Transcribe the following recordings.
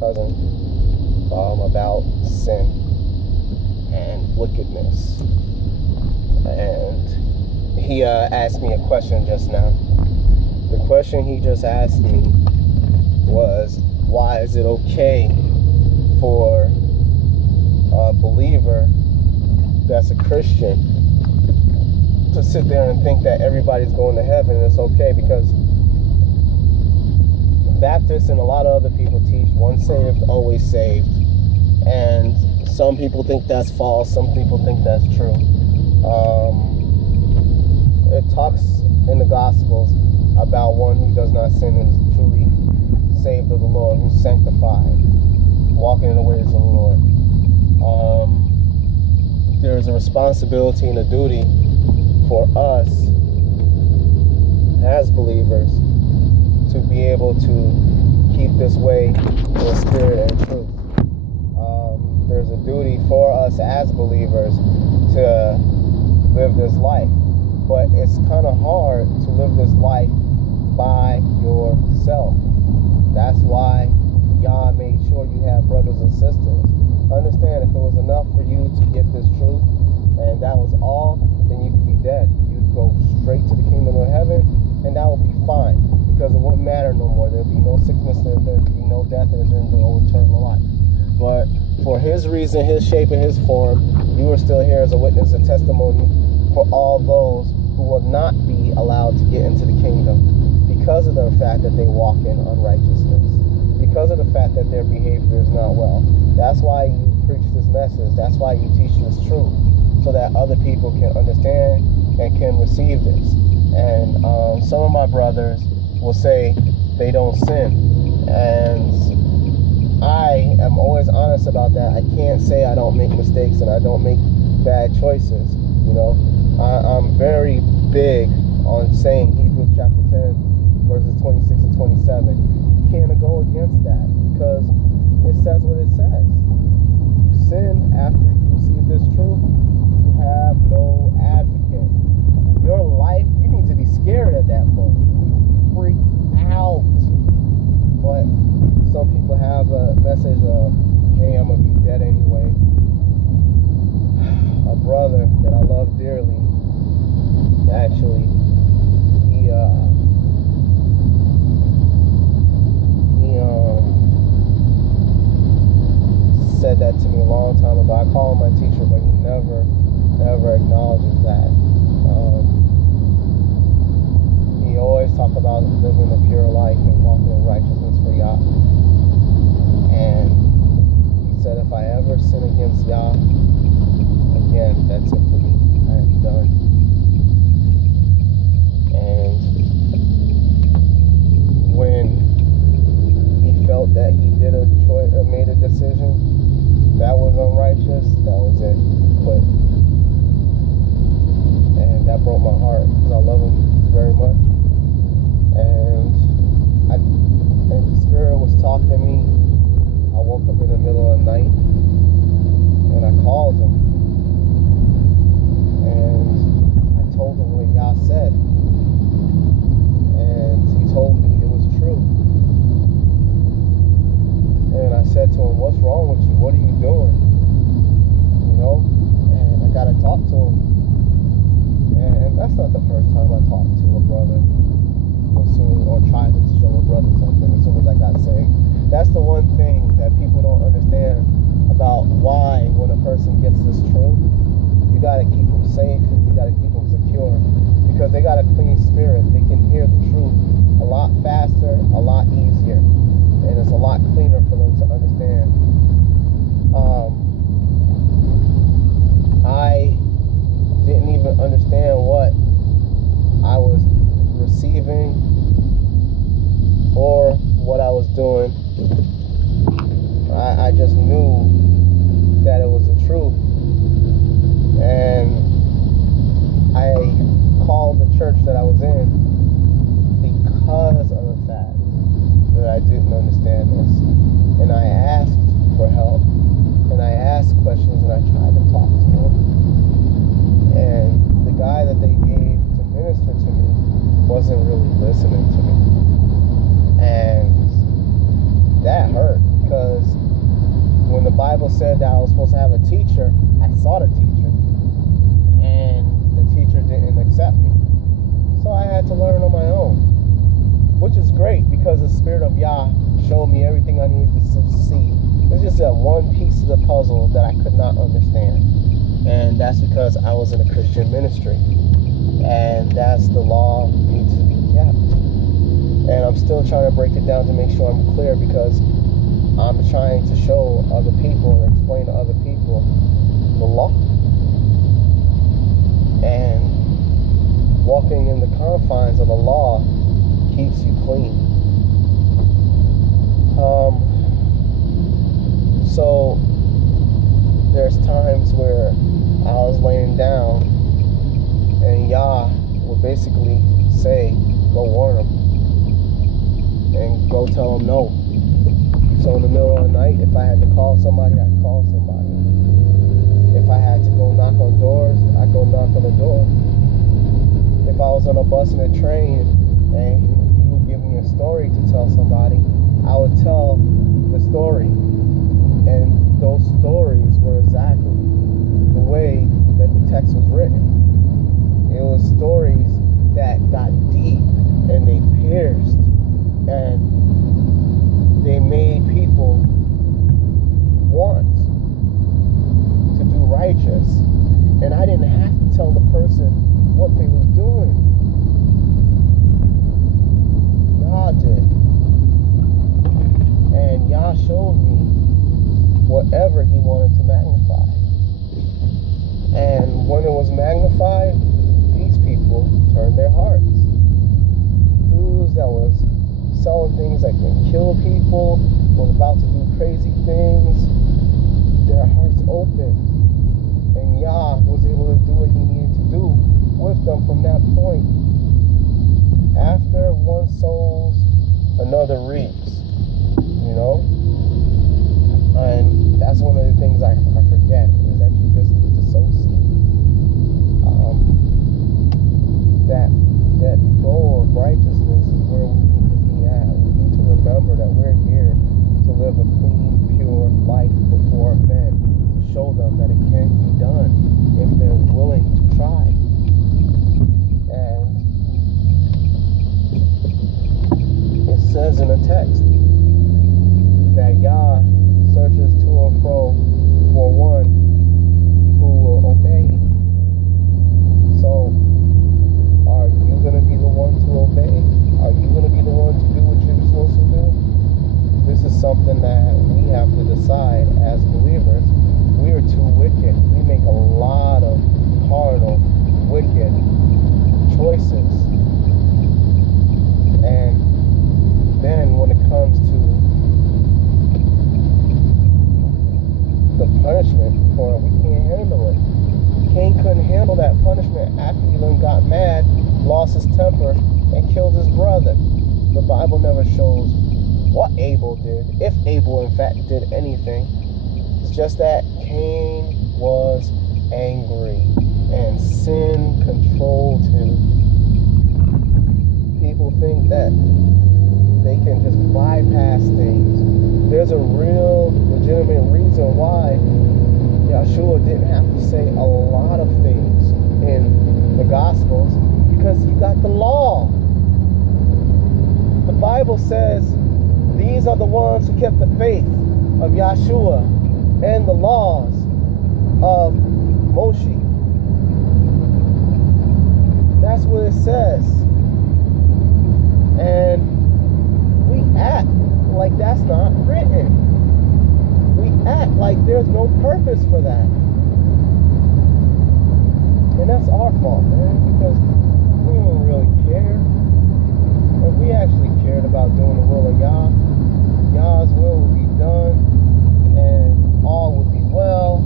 cousin about sin and wickedness. And he asked me a question just now. The question he just asked me was, why is it okay for a believer that's a Christian to sit there and think that everybody's going to heaven and it's okay? Because Baptists and a lot of other people teach once saved, always saved. And some people think that's false, some people think that's true. It talks in the Gospels about one who does not sin and is truly saved of the Lord, who's sanctified, walking in the ways of the Lord. There's a responsibility and a duty for us as believers to be able to keep this way in spirit and truth. There's a duty for us as believers to live this life. But it's kind of hard to live this life by yourself. That's why Yah made sure you have brothers and sisters. Understand, if it was enough for you to get this truth and that was all, then you could be dead. You'd go straight to the kingdom of heaven, and that would be fine, because it wouldn't matter no more. There'd be no sickness, there'd be no death, and there'd be no eternal life. But for his reason, his shape, and his form, you are still here as a witness and testimony for all those who will not be allowed to get into the kingdom because of the fact that they walk in unrighteousness, because of the fact that their behavior is not well. That's why you preach this message. That's why you teach this truth, so that other people can understand and can receive this. And some of my brothers will say they don't sin, and I am always honest about that. I can't say I don't make mistakes and I don't make bad choices. You know, I'm very big on saying Hebrews chapter 10, verses 26 and 27. You can't go against that, because it says what it says. If you sin after you receive this truth, you have no advocate. Your life, you need to be scared at that point. You need to be freaked out. But some people have a message of, hey, I'm going to be dead anyway. A brother that I love dearly, actually, he said that to me a long time ago. I call him my teacher, but he never, ever acknowledges that. He always talks about living a pure life and walking in righteousness for Yah. And he said, if I ever sin against Yah again, that's it for me. I am done. And when he felt that he did a choice or made a decision that was unrighteous, that was it. Quit. And that broke my heart, because I love him very much. And the Spirit was talking to me. I woke up in the middle of the night and I called him. And I told him what Yah said. And he told me it was true. And I said to him, what's wrong with you? What are you doing? You know? And I got to talk to him. And that's not the first time I talked to a brother or tried to show a brother something as soon as I got saved. That's the one thing that people don't understand about why, when a person gets this truth, you got to keep them safe and you got to keep them secure, because they got a clean spirit. They can hear the truth a lot faster, a lot easier, and it's a lot cleaner for them to understand. I didn't even understand what I was receiving or what I was doing. I just knew that it was the truth. And I called the church that I was in because of the fact that I didn't understand this. And I asked for help, and I asked questions, and I tried to talk to them. And the guy that they gave to minister to me wasn't really listening to me. And that hurt, because Bible said that I was supposed to have a teacher. I sought a teacher, and the teacher didn't accept me. So I had to learn on my own, which is great because the Spirit of Yah showed me everything I needed to see. It's just that one piece of the puzzle that I could not understand. And that's because I was in a Christian ministry. And that's the law needs to be kept. And I'm still trying to break it down to make sure I'm clear, because I'm trying to show other people and explain to other people the law. And walking in the confines of the law keeps you clean. So there's times where I was laying down and Yah would basically say, go warn them and go tell them no. So in the middle of the night, if I had to call somebody, I'd call somebody. If I had to go knock on doors, I'd go knock on the door. If I was on a bus and a train and he would give me a story to tell somebody, I would tell the story. And those stories were exactly the way that the text was written. It was stories that got deep and they pierced and they made people want to do righteous. And I didn't have to tell the person what they was doing. Yah did. And Yah showed me whatever he wanted to magnify. And when it was magnified, these people turned their hearts. Dudes that was selling things that can kill people, was about to do crazy things, their hearts opened. And Yah was able to do what he needed to do with them from that point. After one sows, another reaps. You know? And that's one of the things I forget, is that you just need to sow seed. That goal of righteousness is where we need to be at. We need to remember that we're here to live a clean, pure life before men, to show them that it can be done if they're willing to try. And it says in the text that Yah searches to and fro for one who will obey. So, are you going to be the one to obey? Are you going to be the one to do what you're supposed to do? This is something that we have to decide as believers. We are too wicked. We make a lot of carnal, wicked choices. And then when it comes to the punishment for it, we can't handle it. Cain couldn't handle that punishment after he then got mad, lost his temper, and killed his brother. The Bible never shows what Abel did, if Abel in fact did anything. It's just that Cain was angry and sin controlled him. People think that they can just bypass things. There's a real legitimate reason why Yeshua didn't have to say a lot of things in the Gospels, because you got the law. The Bible says these are the ones who kept the faith of Yeshua and the laws of Moshe. That's what it says. And we act like that's not written. We act like there's no purpose for that. And that's our fault, man, because we don't really care. If we actually cared about doing the will of Yah, Yah's will would be done, and all would be well,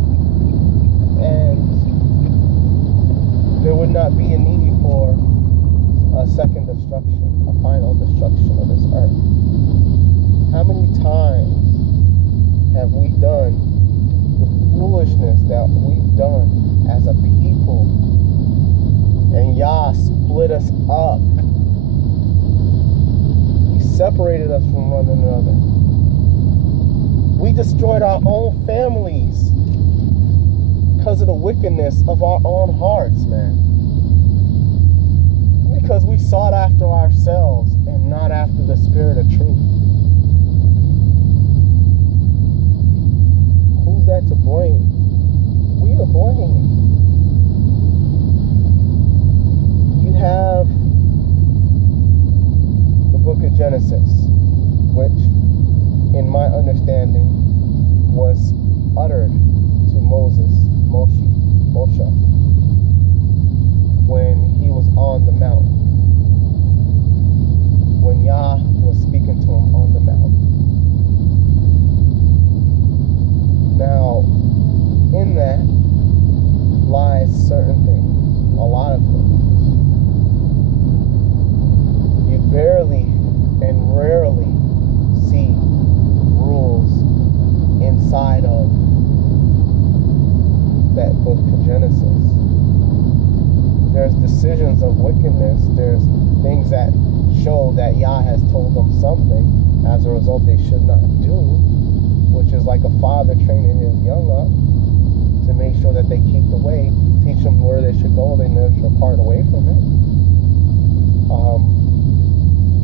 and there would not be a need for a second destruction, a final destruction of this earth. How many times have we done the foolishness that we've done as a people? And Yah split us up. He separated us from one another. We destroyed our own families because of the wickedness of our own hearts, man. Because we sought after ourselves and not after the Spirit of truth. Who's that to blame? We to blame. You have the book of Genesis, which, in my understanding, was uttered to Moshe, when he was on the mountain. When Yah was speaking to him on the mountain. Now, in that lies certain things, a lot of things. You barely and rarely see rules inside of that book of Genesis. There's decisions of wickedness. There's things that show that Yah has told them something. As a result, they should not do, which is like a father training his young up to make sure that they keep the way, teach them where they should go, they never should part away from it.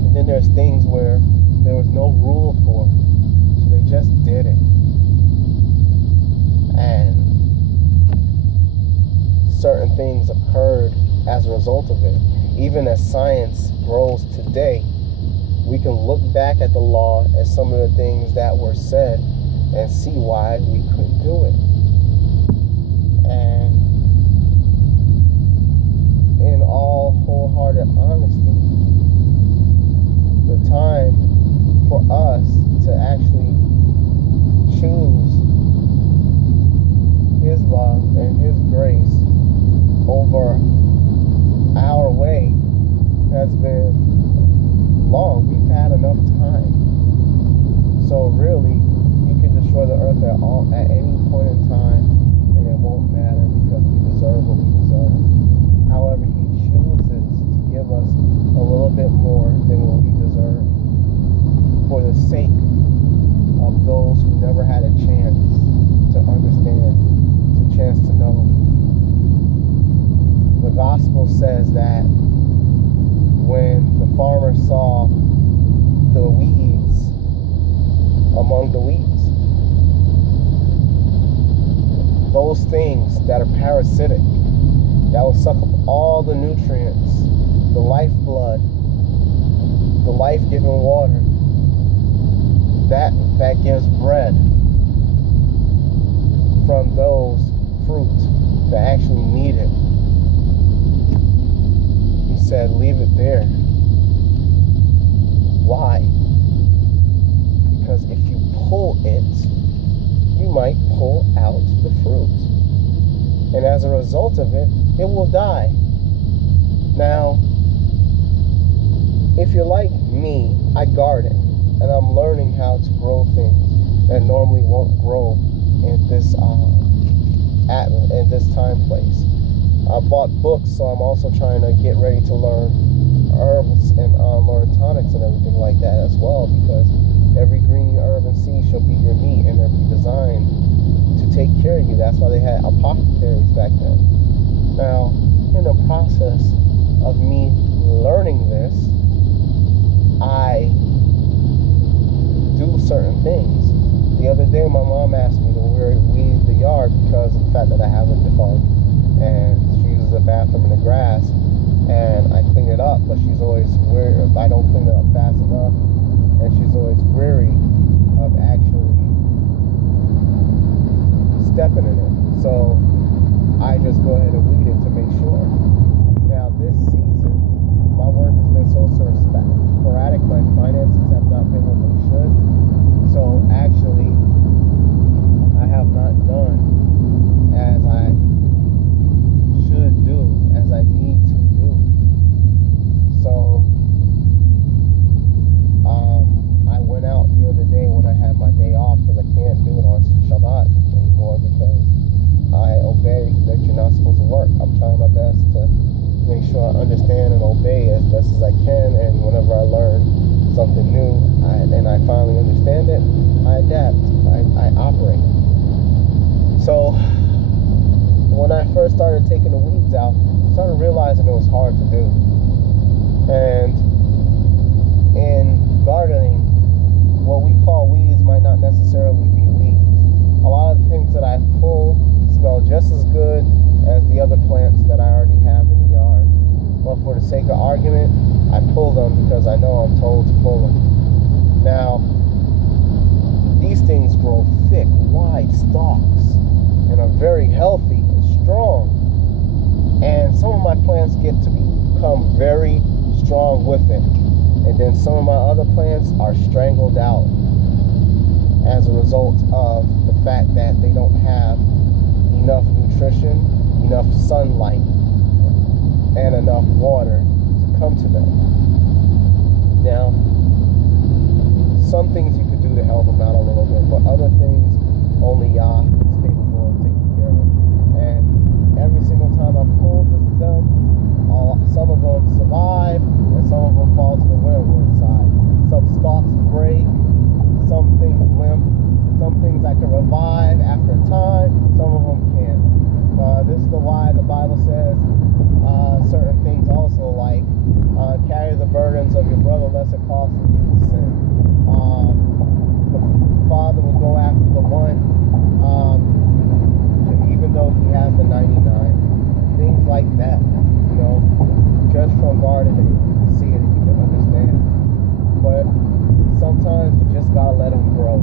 And then there's things where there was no rule for, so they just did it. And certain things occurred as a result of it. Even as science grows today, we can look back at the law and some of the things that were said and see why we couldn't do it. And in all wholehearted honesty, the time for us to actually choose His love and His grace over our way has been long. We've had enough time. So really, He could destroy the earth at any point in time, and it won't matter because we deserve what we deserve. However, He chooses to give us a little bit more than what we deserve for the sake of those who never had a chance to understand, a chance to know. The gospel says that when the farmer saw the weeds among the weeds, those things that are parasitic, that will suck up all the nutrients, the lifeblood, the life-giving water, that gives bread from those fruits that actually need it. He said, leave it there. Why? Because if you pull it, you might pull out the fruit. And as a result of it, it will die. Now, if you're like me, I garden, and I'm learning how to grow things that normally won't grow in this time place. I bought books, so I'm also trying to get ready to learn herbs and learn tonics and everything like that as well, because every green herb and seed shall be your meat, and they'll be designed to take care of you. That's why they had apothecaries back then. Now, in the process of me learning this, I do certain things. The other day, my mom asked me to weed the yard because of the fact that I have a dog, and she uses the bathroom in the grass, and I clean it up, but she's always weary. I don't clean it up fast enough, and she's always weary of actually stepping in it. So I just go ahead and weed it to make sure. Now this season, my work has been so sporadic. My finances have not been what they should. So actually, I have not done as I should do, as I need to do. So I went out the other day when I had my day off, because I can't do it on Shabbat anymore because I obey that you're not supposed to work. I'm trying my best to make sure I understand and obey as best as I can, weeds out, started realizing it was hard to do. And in gardening, what we call weeds might not necessarily be weeds. A lot of the things that I pull smell just as good as the other plants that I already have in the yard. But for the sake of argument, I pull them because I know I'm told to pull them. Now, these things grow thick, wide stalks and are very healthy and strong. And some of my plants get to become very strong with it. And then some of my other plants are strangled out as a result of the fact that they don't have enough nutrition, enough sunlight, and enough water to come to them. Now, some things you could do to help them out a little bit, but other things only Yah is capable of taking care of. And every single time I pull them, some of them survive, and some of them fall to the windward side. Some stalks break, some things limp, some things I can revive after a time, some of them can't. This is why the Bible says certain things also, like carry the burdens of your brother lest it causes you to sin. The father would go after the one, even though he has the 99. Things like that, just from gardening, you can see it and you can understand. But sometimes you just gotta let them grow,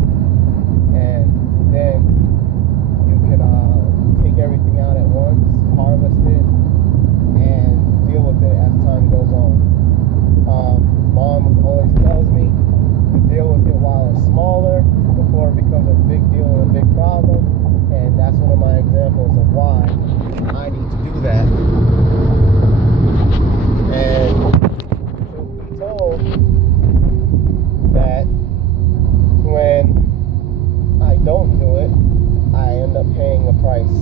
and then you can take everything out at once, harvest it, and deal with it as time goes on. Mom always tells me to deal with it while it's smaller before it becomes a big deal and a big problem, and that's one of my examples of why I need to do that. And truth be told, that when I don't do it, I end up paying a price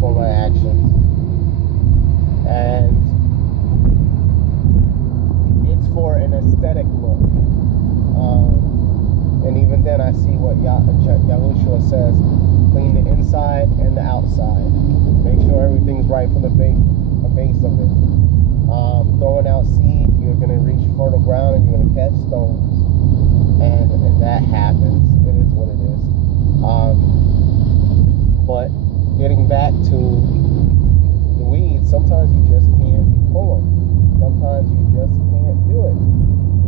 for my actions. And it's for an aesthetic look. And even then I see what Yahushua says, clean the inside and the outside. Make sure everything's right from the base of it. Throwing out seed, you're going to reach fertile ground and you're going to catch stones. And that happens. It is what it is. But getting back to the weeds, sometimes you just can't pull them. Sometimes you just can't do it.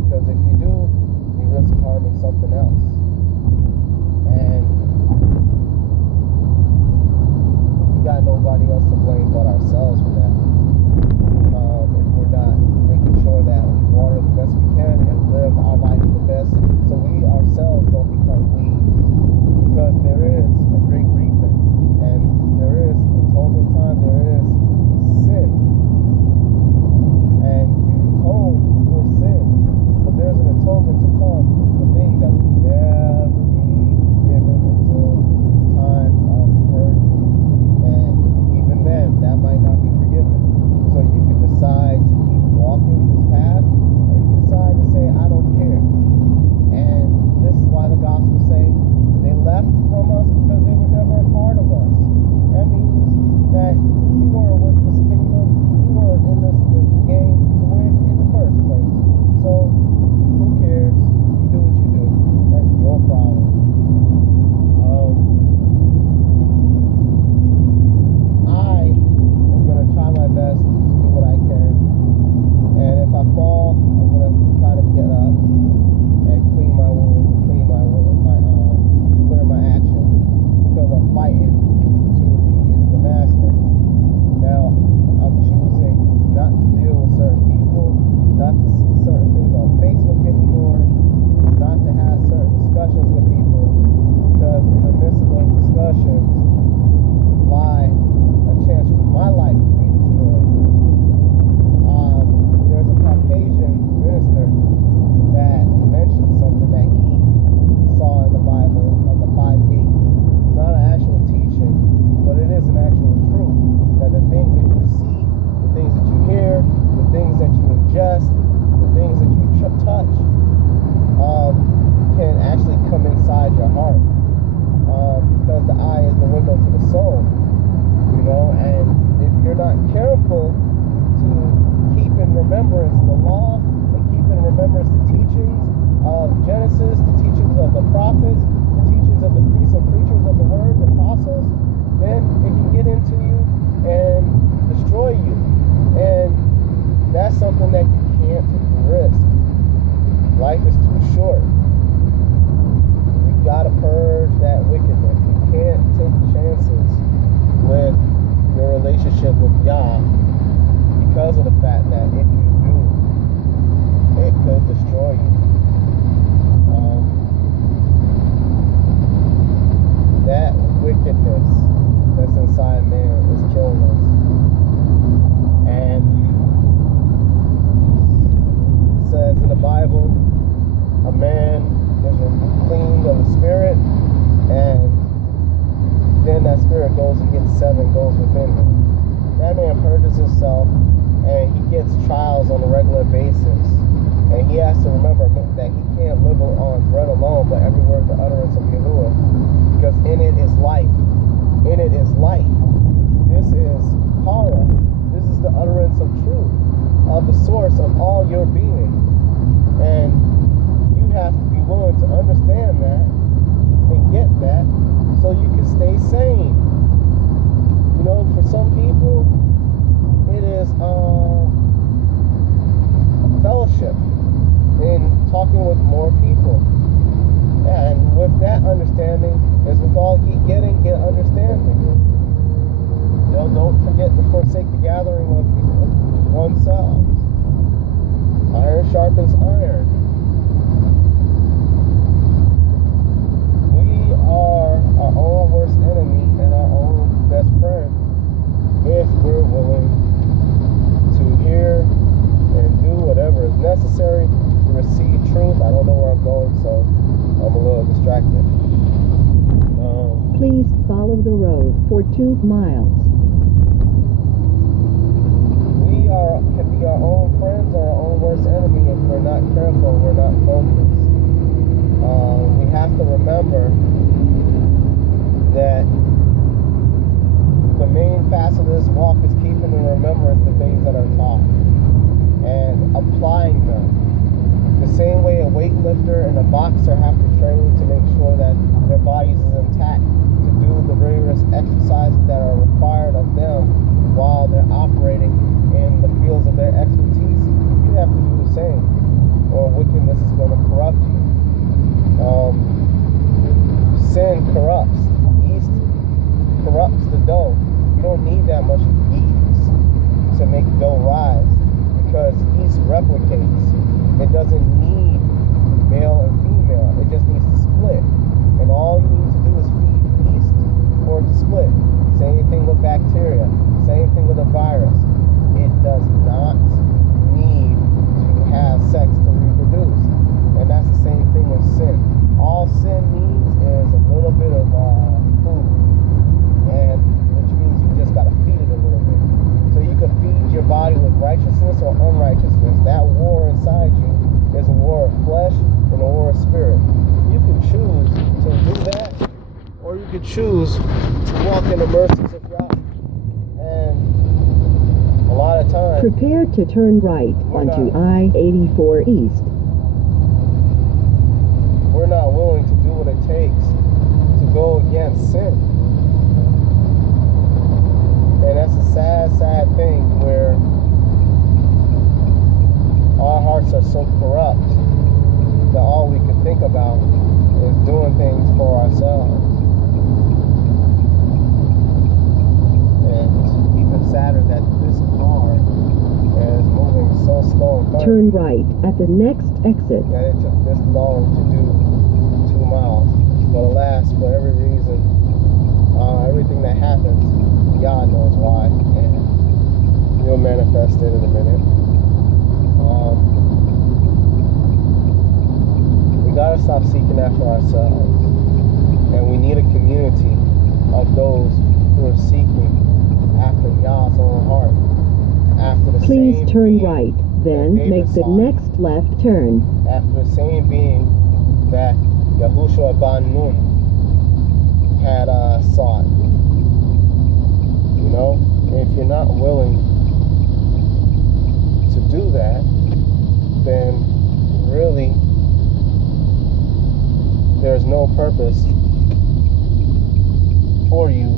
Because if you do, you risk harming something else. And we got nobody else to blame but ourselves for that. If we're not making sure that we water the best we can and live our life the best, so we ourselves don't become weeds. Because there is a great reaping, and there is atonement time, there is sin. And you atone example, a man is cleaned of the spirit, and then that spirit goes and gets 7 goals within him. That man purges himself, and he gets trials on a regular basis. And he has to remember that he can't live on bread alone, but every word, the utterance of Yahuwah. Because in it is life. In it is light. This is Kara. This is the utterance of truth, of the source of all your being. And you have to be willing to understand that and get that so you can stay sane. You know, for some people, it is fellowship in talking with more people. And with that understanding, is with all ye getting, get understanding. You know, don't forget to forsake the gathering of oneself. Iron sharpens iron. We are our own worst enemy and our own best friend if we're willing to hear and do whatever is necessary to receive truth. I don't know where I'm going, so I'm a little distracted. Please follow the road for 2 miles. We can be our own friends or our own worst enemy if we're not careful, we're not focused. We have to remember that the main facet of this walk is keeping in remembrance the things that are taught and applying them. The same way a weightlifter and a boxer have to train to make sure that their bodies is intact to do the rigorous exercises that are required of them while they're operating in the fields of their expertise. You have to do the same, or wickedness is going to corrupt you. Sin corrupts. Yeast corrupts the dough. You don't need that much yeast to make dough rise, because yeast replicates. It doesn't need male and female. It just needs to split. And all you need to do is feed yeast for it to split. Same thing with bacteria. Same thing with a virus. It does not need to have sex to reproduce. And that's the same thing with sin. All sin needs is a little bit of food. And which means you just got to feed it a little bit. So you can feed your body with righteousness or unrighteousness. That war inside you is a war of flesh and a war of spirit. You can choose to do that, or you could choose to walk in the mercies of God. And a lot of times, Prepare to turn right onto I-84 East. We're not willing to do what it takes to go against sin. And that's a sad, sad thing where our hearts are so corrupt that all we can think about is doing things for ourselves. And it's even sadder that this car is moving so slow in front of Turn me right at the next exit. that it took this long to do 2 miles. But alas, for every reason, everything that happens, God knows why, and you'll manifest it in a minute. We gotta stop seeking after ourselves, and we need a community of those who are seeking after Yah's own heart, after the Please same turn being right, then that David make the sought, next left turn. after the same being that Yahushua ben Nun had sought. You know, if you're not willing to do that, then really there's no purpose for you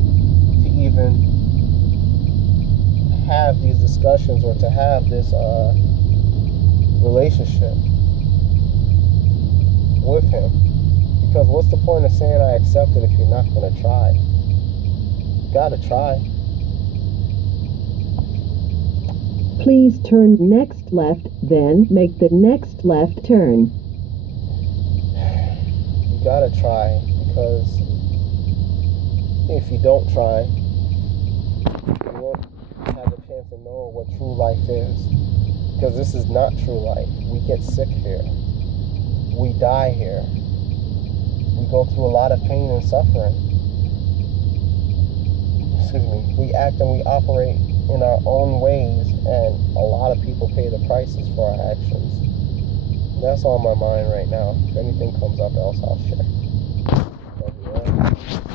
to even have these discussions or to have this relationship with him. Because what's the point of saying I accept it if you're not going to try? You gotta try. Please turn next left, then make the next left turn. You gotta try, because if you don't try, you won't have a chance to know what true life is. Because this is not true life. We get sick here. we die here. We go through a lot of pain and suffering. Excuse me. We act and we operate in our own ways, and a lot of people pay the prices for our actions. That's on my mind right now. If anything comes up else, I'll share. But, yeah.